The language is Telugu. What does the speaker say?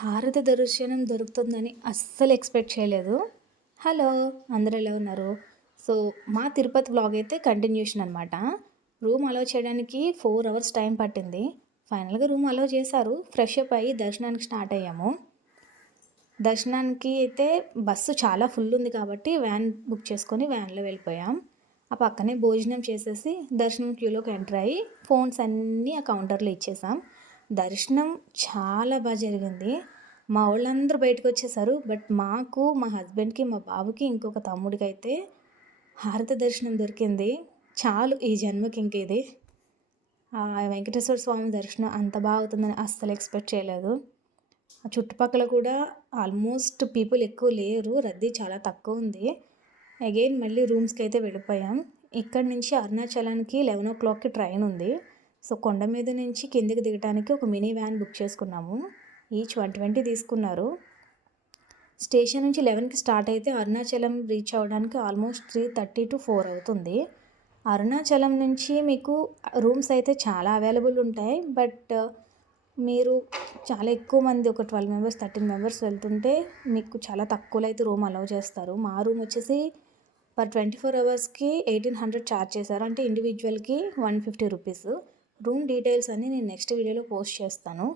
హారతి దర్శనం దొరుకుతుందని అస్సలు ఎక్స్‌పెక్ట్ చేయలేదు. హలో! అందరూ ఎలా ఉన్నారు? సో, మా తిరుపతి వ్లాగ్ అయితే కంటిన్యూషన్ అనమాట. రూమ్ అలౌ చేయడానికి 4 అవర్స్ టైం పట్టింది. ఫైనల్‌గా రూమ్ అలౌ చేశారు. ఫ్రెష్ అప్ అయ్యి దర్శనానికి స్టార్ట్ అయ్యాము. దర్శనానికి అయితే బస్సు చాలా ఫుల్ ఉంది కాబట్టి వ్యాన్ బుక్ చేసుకొని వ్యాన్‌లో వెళ్ళిపోయాం. ఆ పక్కనే భోజనం చేసేసి దర్శనం క్యూలోకి ఎంటర్ అయ్యి ఫోన్స్ అన్నీ ఆ కౌంటర్‌లో ఇచ్చేసాం. దర్శనం చాలా జరిగింది. మా వోళ్ళందరూ బయటకొచ్చేసారు. బట్ మాకు, మా హస్బెండ్‌కి, మా బాబుకి, ఇంకొక తమ్ముడికైతే హారతి దర్శనం దొరికింది. చాలు ఈ జన్మకి ఇంక ఇది. వెంకటేశ్వర స్వామి దర్శనం అంత అవుతుందని అస్సలు ఎక్స్‌పెక్ట్ చేయలేదు. ఆ చుట్టుపక్కల కూడా ఆల్మోస్ట్ పీపుల్ ఎక్కువ లేరు. రద్దీ చాలా తక్కువుంది. అగైన్ మళ్ళీ రూమ్స్‌కైతే వెళ్ళిపోయాం. ఇక్కడి నుంచి అరుణాచలానికి 11:00కి ట్రైన్ ఉంది. సో, కొండ మీద నుంచి కిందకి దిగటానికి ఒక మినీ వ్యాన్ బుక్ చేసుకున్నాము. ఈచ్ 120 తీసుకున్నారు. స్టేషన్ నుంచి 11కి స్టార్ట్ అయితే అరుణాచలం రీచ్ అవ్వడానికి ఆల్మోస్ట్ 3:30-4 అవుతుంది. అరుణాచలం నుంచి మీకు రూమ్స్ అయితే చాలా అవైలబుల్ ఉంటాయి. బట్ మీరు చాలా ఎక్కువ మంది ఒక 12 మెంబర్స్, 13 మెంబర్స్ వెళ్తుంటే మీకు చాలా తక్కువలో అయితే రూమ్ అలౌ చేస్తారు. మా రూమ్ వచ్చేసి పర్ 24 అవర్స్‌కి 1800 ఛార్జ్ చేశారు. అంటే ఇండివిజువల్‌కి 150 రూపీస్. రూమ్ డీటెయిల్స్ అన్నీ నేను నెక్స్ట్ వీడియోలో పోస్ట్ చేస్తాను.